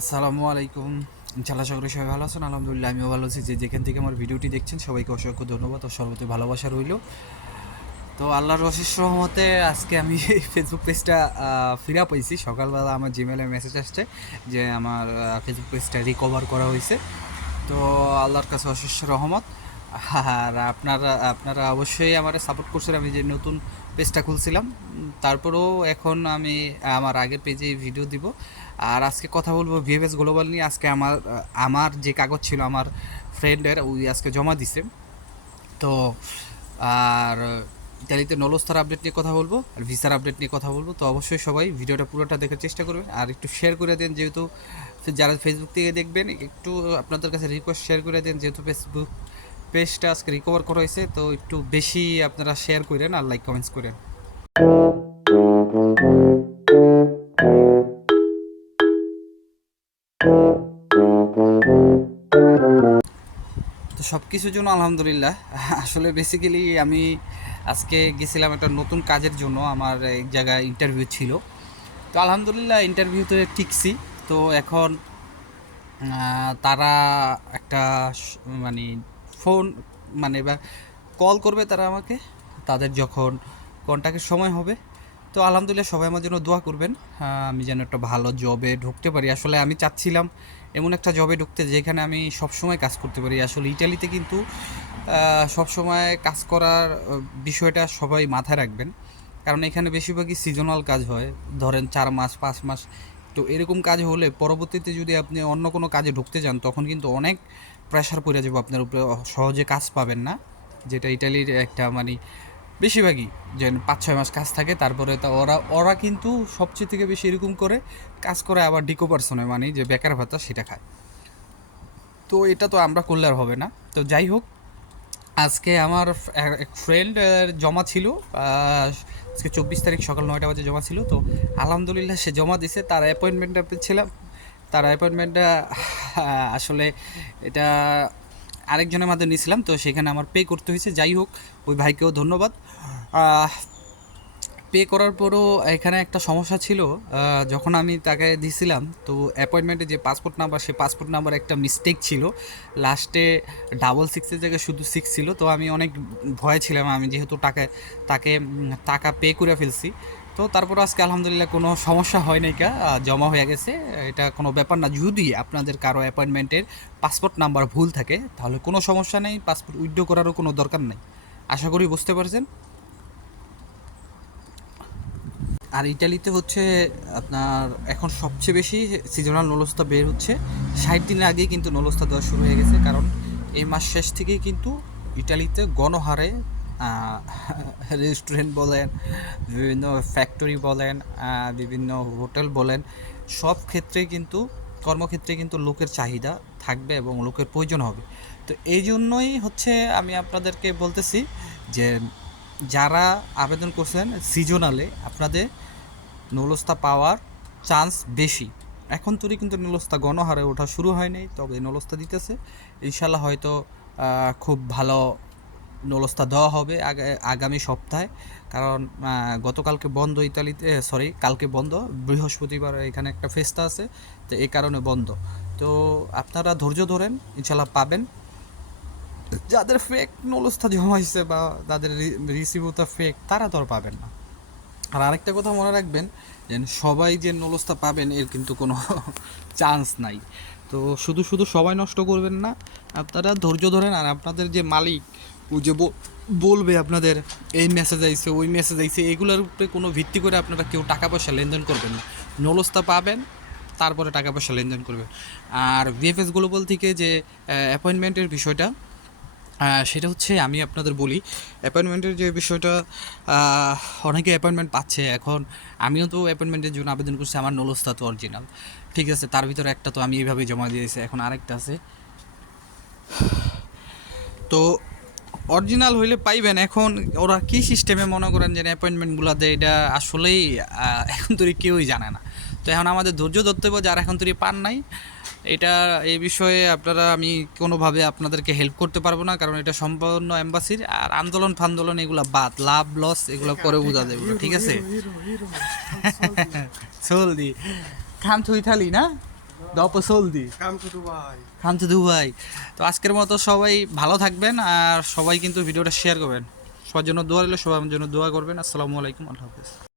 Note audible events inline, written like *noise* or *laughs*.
আসসালামু আলাইকুম। ইনশাল্লাহ সকলে সবাই ভালো আছেন। আলহামদুলিল্লাহ আমিও ভালো আছি। যে যেখান থেকে আমার ভিডিওটি দেখছেন, সবাইকে অসংখ্য ধন্যবাদ ও সর্বত ভালোবাসা রইল। তো আল্লাহর অশেষ রহমতে আজকে আমি ফেসবুক পেজটা ফিরা পাইছি সকালবেলা আমার জিমেলে মেসেজ আসছে যে আমার ফেসবুক পেজটা রিকভার করা হয়েছে। তো আল্লাহর কাছে অশেষ রহমত। আর আপনারা আপনারা অবশ্যই আমার সাপোর্ট করছেন। আমি যে নতুন পেজটা খুলছিলাম, তারপরেও এখন আমি আমার আগের পেজে ভিডিও দিব। আর আজকে কথা বলব ভিএফএস গ্লোবাল নিয়ে। আজকে আমার আমার যে কাগজ ছিল, আমার ফ্রেন্ডের ওই আজকে জমা দিছে। তো, আর ইতালিতে নলস্তার আপডেট নিয়ে কথা বলব, আর ভিসার আপডেট নিয়ে কথা বলব। তো অবশ্যই সবাই ভিডিওটা পুরোটা দেখার চেষ্টা করবেন। আর একটু শেয়ার করে দেন, যেহেতু যারা ফেসবুক থেকে দেখবেন, একটু আপনাদের কাছে রিকোয়েস্ট শেয়ার করে দেন, যেহেতু ফেসবুক পেজটা আজকে রিকভার করা হয়েছে, তো একটু বেশি আপনারা শেয়ার করেন আর লাইক কমেন্টস করেন। তো সব কিছুর জন্য আলহামদুলিল্লাহ, আসলে বেসিক্যালি আমি আজকে গেছিলাম একটা নতুন কাজের জন্য, আমার এক জায়গায় ইন্টারভিউ ছিল। তো আলহামদুলিল্লাহ ইন্টারভিউতে টিকছি তো এখন তারা একটা মানে ফোন মানে বা কল করবে তারা আমাকে, তাদের যখন কন্ট্যাক্টের সময় হবে। তো আলহামদুলিল্লাহ সবাই আমার জন্য দোয়া করবেন। আমি যেন একটা ভালো জবে ঢুকতে পারি। আসলে আমি চাচ্ছিলাম এমন একটা জবে ঢুকতে যেখানে আমি সবসময় কাজ করতে পারি। আসলে ইটালিতে কিন্তু সব সময় কাজ করার বিষয়টা সবাই মাথায় রাখবেন। কারণ এখানে বেশিরভাগই সিজনাল কাজ হয়। ধরেন চার মাস, পাঁচ মাস তো এরকম কাজ হলে পরবর্তীতে যদি আপনি অন্য কোনো কাজে ঢুকতে যান, তখন কিন্তু অনেক প্রেশার পড়ে যাবে আপনার উপরে। সহজে কাজ পাবেন না। যেটা ইটালির একটা মানে বেশিরভাগই যে পাঁচ ছয় মাস কাজ থাকে, তারপরে তা ওরা ওরা কিন্তু সবচেয়ে থেকে বেশি এরকম করে কাজ করে আবার ডিকো পার্সনে মানে যে বেকার ভাতা সেটা খায়। তো এটা তো আমরা করলে আর হবে না। তো যাই হোক, আজকে আমার এক- ফ্রেন্ড জমা ছিল আজকে চব্বিশ তারিখ সকাল নয়টা বাজে জমা ছিল, তো আলহামদুলিল্লাহ সে জমা দিছে। তার অ্যাপয়েন্টমেন্টটা পেয়েছিলাম। তার অ্যাপয়েন্টমেন্টটা আসলে এটা আরেকজনের মাধ্যমে নিয়েছিলাম, তো সেখানে আমার পে করতে হয়েছে। যাই হোক, ওই ভাইকেও ধন্যবাদ। পে করার পরও এখানে একটা সমস্যা ছিল যখন আমি তাকে দিয়েছিলাম তো অ্যাপয়েন্টমেন্টে যে পাসপোর্ট নাম্বার সে পাসপোর্ট নাম্বার একটা মিস্টেক ছিল। লাস্টে ডাবল সিক্সের জায়গায় শুধু সিক্স ছিল, তো আমি অনেক ভয় ছিলাম, আমি যেহেতু টাকা তাকে টাকা পে করে ফেলছি। তো তারপর আজকে আলহামদুলিল্লাহ কোনো সমস্যা হয় নাই কা জমা হয়ে গেছে। এটা কোনো ব্যাপার না, যদি আপনাদের কারও অ্যাপয়েন্টমেন্টের পাসপোর্ট নাম্বার ভুল থাকে, তাহলে কোনো সমস্যা নেই পাসপোর্ট উইথড্র করারও কোনো দরকার নেই। আশা করি বুঝতে পারছেন? আর ইটালিতে হচ্ছে আপনার এখন সবচেয়ে বেশি সিজনাল নলস্তা বের হচ্ছে। ষাট দিনের আগেই কিন্তু নলস্তা দেওয়া শুরু হয়ে গেছে, কারণ এই মাস শেষ থেকেই কিন্তু ইটালিতে গণহারে রেস্টুরেন্ট বলেন, বিভিন্ন ফ্যাক্টরি বলেন বিভিন্ন হোটেল বলেন, সব ক্ষেত্রে কিন্তু, কর্মক্ষেত্রে কিন্তু লোকের চাহিদা থাকবে এবং লোকের প্রয়োজন হবে। তো এই জন্যই হচ্ছে আমি আপনাদেরকে বলতেছি যে যারা আবেদন করছেন সিজনালে আপনাদের নলস্তা পাওয়ার চান্স বেশি। এখন তোরই কিন্তু নলস্তা গণহারে ওঠা শুরু হয়নি, তবে নলস্তা দিতেছে। ইনশাল্লাহ হয়তো খুব ভালো নলস্তা দেওয়া হবে আগামী সপ্তাহে। কারণ গতকালকে বন্ধ ইতালিতে সরি কালকে বন্ধ, বৃহস্পতিবার এখানে একটা ফেস্তা আছে, তো এই কারণে বন্ধ। তো আপনারা ধৈর্য ধরেন ইনশাল্লাহ পাবেন। যাদের ফেক নলস্তা জমাইছে বা তাদের রিসিভটা ফেক তারা তো আর পাবেন না। আর আরেকটা কথা মনে রাখবেন যে সবাই যে নলস্তা পাবেন, এর কিন্তু কোনো *laughs* চান্স নাই। তো শুধু শুধু সবাই নষ্ট করবেন না, আপনারা ধৈর্য ধরেন। আর আপনাদের যে মালিক, ও যে বলবে আপনাদের, এই মেসেজ আইছে, ওই মেসেজ আইছে, এগুলোর উপরে কোনো ভিত্তি করে আপনারা কেউ টাকা পয়সা লেনদেন করবেন না। নলস্তা পাবেন, তারপরে টাকা পয়সা লেনদেন করবেন। আর ভিএফএস গ্লোবাল থেকে যে অ্যাপয়েন্টমেন্টের বিষয়টা সেটা হচ্ছে আমি আপনাদের বলি অ্যাপয়েন্টমেন্টের যে বিষয়টা অনেকে অ্যাপয়েন্টমেন্ট পাচ্ছে। এখন আমিও তো অ্যাপয়েন্টমেন্টের জন্য আবেদন করছি, আমার নলস্তা তো অরিজিনাল ঠিক আছে, তার ভিতরে একটা তো আমি এইভাবে জমা দিয়েছি, এখন আরেকটা আছে। তো অরিজিনাল হইলে পাইবেন, এখন ওরা কি সিস্টেমে মনে করেন যে অ্যাপয়েন্টমেন্টগুলো দেয় এটা আসলেই এখন তৈরি কেউই জানে না। তো এখন আমাদের ধৈর্য ধরতে হবে যারা এখন তৈরি পান নাই। এটা এই বিষয়ে আপনারা আমি কোনোভাবে আপনাদেরকে হেল্প করতে পারব না কারণ এটা সম্পূর্ণ এম্বাসির আর আন্দোলন ফান্দোলন এগুলো বাদ লাভ লস এগুলো করে বোঝা যাবে ঠিক আছে? *laughs* চলদি। খাম থুই থালি না? টু দুবাই। তো আজকের মতো সবাই ভালো থাকবেন আর সবাই কিন্তু ভিডিওটা শেয়ার করবেন। সবার জন্য দোয়া রইল সবার জন্য দোয়া করবেন। আসসালামু আলাইকুম আল্লাহ হাফেজ।